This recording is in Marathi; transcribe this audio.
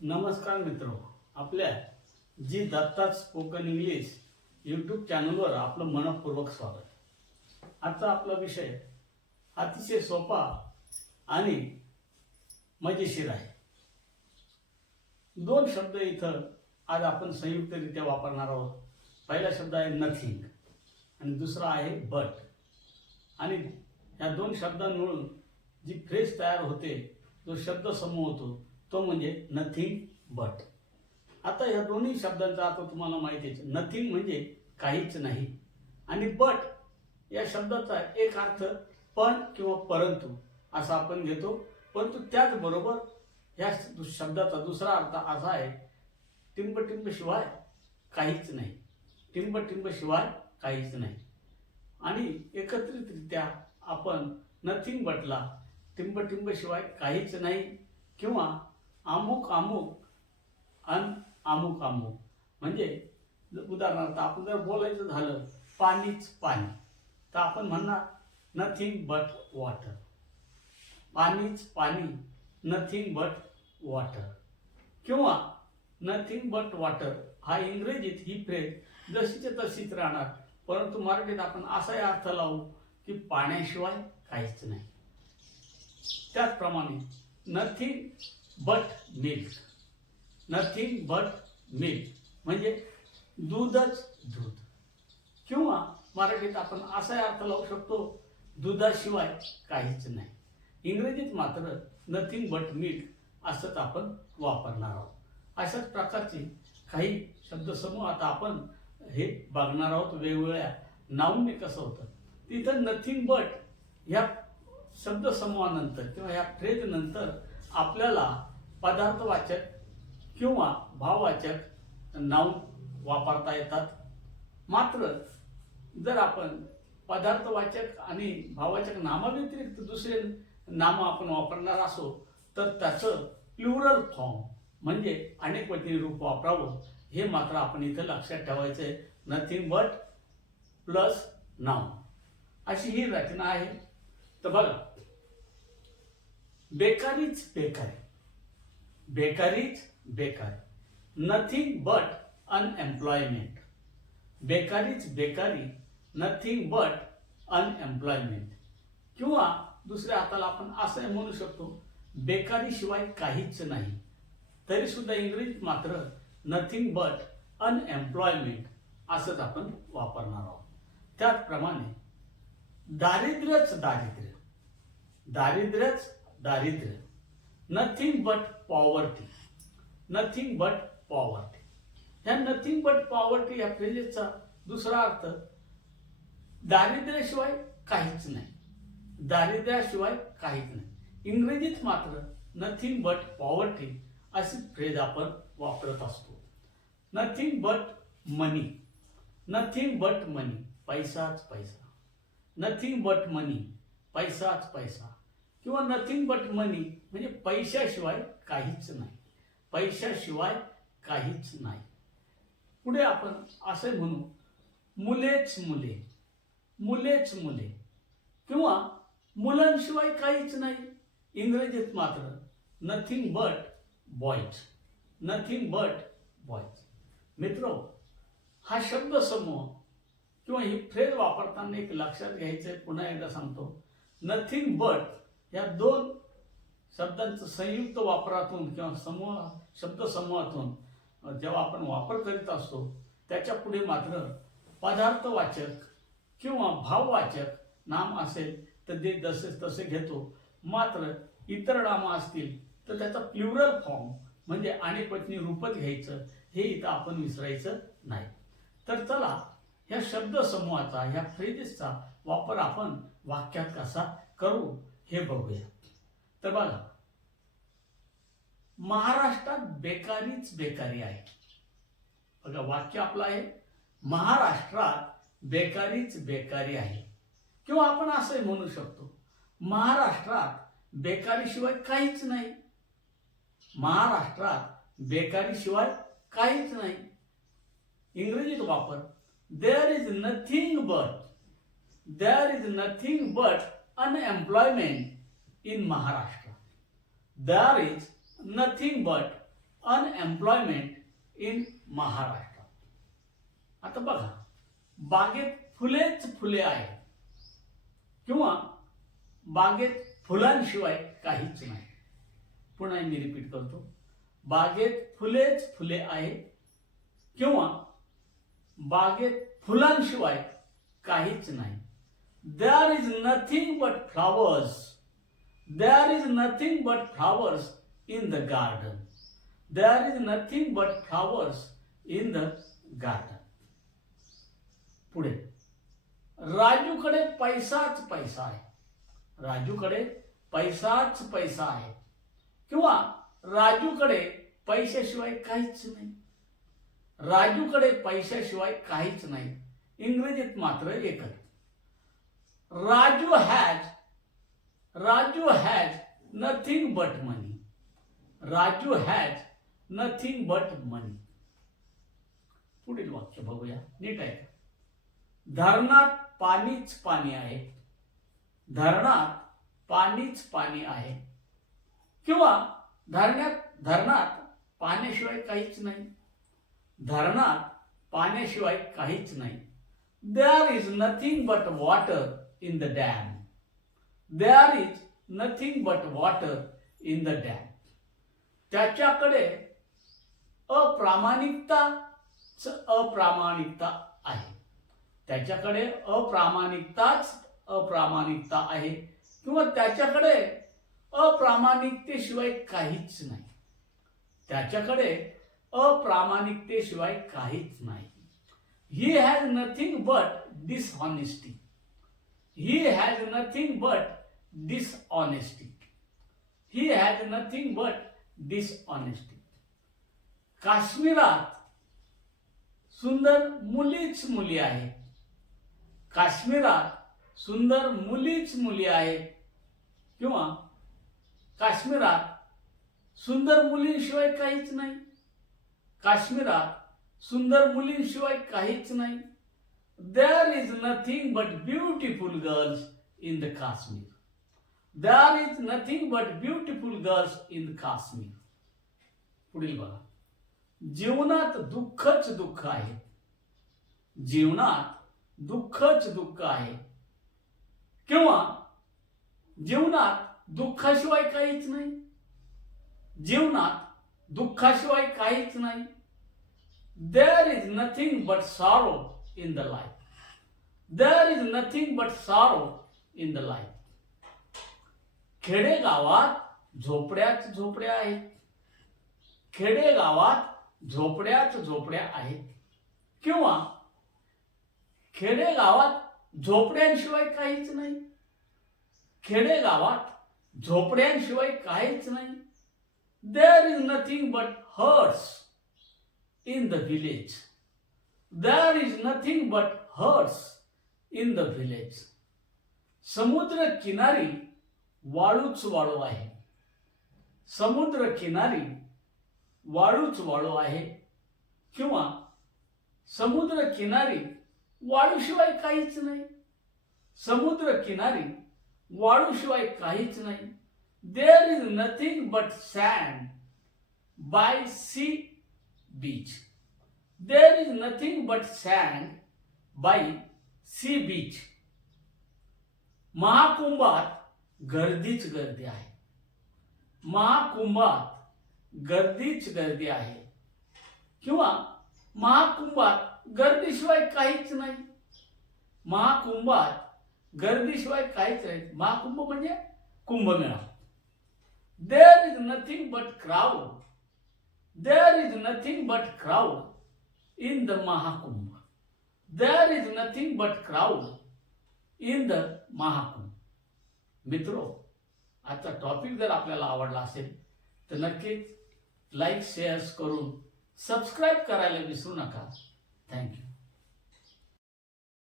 नमस्कार मित्र, आपल्या जी दत्ता स्पोकन इंग्लिश यूट्यूब चॅनलवर आपलं मनपूर्वक स्वागत. आजचा आपला विषय अतिशय सोपा आणि मजेशीर आहे. दोन शब्द इथं आज आपण संयुक्तरित्या वापरणार आहोत. पहिला शब्द आहे नथिंग आणि दुसरा आहे बट. आणि या दोन शब्दांमुळे जी फ्रेज तयार होते, जो शब्द समूह होतो, तो म्हणजे नथिंग बट. आता या दोन्ही शब्दांचा अर्थ तुम्हाला माहिती आहे. नथिंग म्हणजे काहीच नाही आणि बट या शब्दाचा एक अर्थ पण किंवा परंतु असा आपण घेतो. परंतु त्याचबरोबर या शब्दाचा दुसरा अर्थ असा आहे, टिंब शिवाय काहीच नाही. टिंब शिवाय काहीच नाही. आणि एकत्रितरित्या आपण नथिंग बटला टिंब शिवाय काहीच नाही किंवा अमुक अमुक अन अमुक अमुक म्हणजे उदाहरणार्थ आपण जर बोलायचं झालं पाणीच पाणी, तर आपण म्हणणार नथिंग बट वॉटर. पाणीच पाणी, नथिंग बट वॉटर. किंवा नथिंग बट वॉटर हा इंग्रजीत ही फ्रेज जशीच्या तशीच राहणार, परंतु मराठीत आपण असाही अर्थ लावू की पाण्याशिवाय काहीच नाही. त्याचप्रमाणे nothing but milk. Nothing but milk म्हणजे दूधच दूध. किंवा मराठीत आपण असा अर्थ लावू शकतो, दुधाशिवाय काहीच नाही. इंग्रजीत मात्र नथिंग बट मिल्क असंच आपण वापरणार आहोत. अशाच प्रकारचे काही शब्दसमूह आता आपण हे बघणार आहोत. वेगवेगळ्या नाऊनने कसं होतं, तिथं नथिंग बट ह्या शब्दसमूहानंतर किंवा ह्या फ्रेज नंतर आपल्याला पदार्थवाचक किंवा भाववाचक नाऊन वापरता येतात. मात्र जर आपण पदार्थवाचक आणि भाववाचक नामाव्यतिरिक्त दुसरे नाम आपण वापरणार असो, तर त्याचं प्लुरल फॉर्म म्हणजे अनेक वचनी रूप वापरावं, हे मात्र आपण इथं लक्षात ठेवायचं आहे. नथिंग बट प्लस नाऊन अशी ही रचना आहे. तर बघा, बेकारीच बेकारी, बेकारीच बेकारी. Nothing but unemployment. बेकारीच बेकारी, नथिंग बट अनएम्प्लॉयमेंट. किंवा दुसऱ्या हाताला आपण असं म्हणू शकतो, बेकारीशिवाय काहीच नाही. तरी सुद्धा इंग्रजीत मात्र नथिंग बट अनएम्प्लॉयमेंट असंच आपण वापरणार आहोत. त्याचप्रमाणे दारिद्र्यच दारिद्र्य, दारिद्र्यच दारिद्र्य. Nothing but poverty, nothing but poverty. ह्या नथिंग बट पॉवर्टी या फ्रेजेसचा दुसरा अर्थ दारिद्र्याशिवाय काहीच नाही, दारिद्र्याशिवाय काहीच नाही. इंग्रजीत मात्र नथिंग बट पॉवर्टी अशी फ्रेज आपण वापरत असतो. Nothing but money, nothing but money, पैसाच पैसा. नथिंग बट मनी, पैसाच पैसा. किंवा नथिंग बट मनी म्हणजे पैशाशिवाय काहीच नाही, पैशाशिवाय काहीच नाही. पुढे आपण असे म्हणू, मुलेच मुले, मुलेच मुले. किंवा मुलांशिवाय काहीच नाही. इंग्रजीत मात्र nothing but boys, nothing but boys. मित्र, हा शब्द समूह किंवा ही फ्रेज वापरताना एक लक्षात घ्यायचं, पुन्हा एकदा सांगतो. नथिंग बट या दोन शब्दांचं संयुक्त वापरातून किंवा समूह शब्दसमूहातून जेव्हा आपण वापर करीत असतो, त्याच्या पुढे मात्र पदार्थवाचक किंवा भाववाचक नाम असेल तर ते जसे तसे घेतो. मात्र इतर नामं असतील तर त्याचा प्लुरल फॉर्म म्हणजे अनेक वचनी रूपच घ्यायचं, हे इथं आपण विसरायचं नाही. तर चला, ह्या शब्दसमूहाचा, ह्या फ्रेजेसचा वापर आपण वाक्यात कसा करू हे बघूया. तर बघा, महाराष्ट्रात बेकारीच बेकारी आहे. बघा, वाक्य आपलं आहे, महाराष्ट्रात बेकारीच बेकारी आहे. किंवा आपण असंही म्हणू शकतो, महाराष्ट्रात बेकारीशिवाय काहीच नाही, महाराष्ट्रात बेकारीशिवाय काहीच नाही. इंग्रजीत वापर, there is nothing but, there is nothing but unemployment in Maharashtra. There is nothing but unemployment in Maharashtra. आता बघा, बागेत फुलेच फुले आहेत किंवा बागेत फुलांशिवाय काहीच नाही. पुन्हा मी रिपीट करतो, बागेत फुलेच फुले आहेत किंवा बागेत फुलांशिवाय काहीच नाही. There is nothing but flowers. There is nothing but flowers in the garden. There is nothing but flowers in the garden. पुढे, राजूकडे पैसाच पैसा आहे. राजूकडे पैसाच पैसा आहे किंवा राजूकडे पैशाशिवाय काहीच नाही. राजूकडे पैशाशिवाय काहीच नाही. इंग्रजीत मात्र एकच. Raju has nothing but money. Raju has nothing but money. पुढील वाक्य बघूया, नीट आहे. धरणात पाणीच पाणी आहे. धरणात पाणीच पाणी आहे किंवा धरणात पाण्याशिवाय काहीच नाही. धरणात पाण्याशिवाय काहीच नाही. There is nothing but water in the dam. There is nothing but water in the dam. त्याच्याकडे अप्रामाणिकता आहे. त्याच्याकडे अप्रामाणिकता आहे किंवा त्याच्याकडे अप्रामाणिकतेशिवाय काहीच नाही. त्याच्याकडे अप्रामाणिकतेशिवाय काहीच नाही. He has nothing but dishonesty. He has nothing but dishonesty. He has nothing but dishonesty. काश्मीरात सुंदर मुलीच मुली आहेत. काश्मीरात सुंदर मुलीच मुली आहेत किंवा काश्मीरात सुंदर मुलींशिवाय काहीच नाही. काश्मीरात सुंदर मुलींशिवाय काहीच नाही. There is nothing but beautiful girls in the Kashmir. There is nothing but beautiful girls in the Kashmir. पुढील बघा, जीवनात दुःखच दुःख आहे. जीवनात दुःखच दुःख आहे किंवा जीवनात दुःखाशिवाय काहीच नाही. जीवनात दुःखाशिवाय काहीच नाही. There is nothing but sorrow in the life. There is nothing but sorrow in the life. खेडेगावात झोपड्याच झोपड्या आहेत. खेडेगावात झोपड्याच झोपड्या आहेत किंवा खेडेगावात झोपड्यांशिवाय काहीच नाही. खेडेगावात झोपड्यांशिवाय काहीच नाही. There is nothing but huts in the village. There is nothing but huts in the village. समुद्र किनारी वाळूच वाळू आहे. समुद्र किनारी वाळूच वाळू आहे किंवा समुद्र किनारी वाळूशिवाय काहीच नाही. समुद्र किनारी वाळूशिवाय काहीच नाही. There is nothing but sand by sea beach. There is nothing but sand by sea beach. महाकुंभात गर्दीच गर्दी आहे. महाकुंभात गर्दीच गर्दी आहे किंवा महाकुंभात गर्दीशिवाय काहीच नाही. महाकुंभात गर्दीशिवाय काहीच नाही. महाकुंभ म्हणजे Kumbh Mela. There is nothing but crowd. There is nothing but crowd in the Mahakumbh. There is nothing but crowd in the Mahakumbh. मित्रो, आजचा टॉपिक जर आपल्याला आवडला असेल तर नक्कीच लाईक शेअर्स करून सबस्क्राईब करायला विसरू नका. थँक्यू.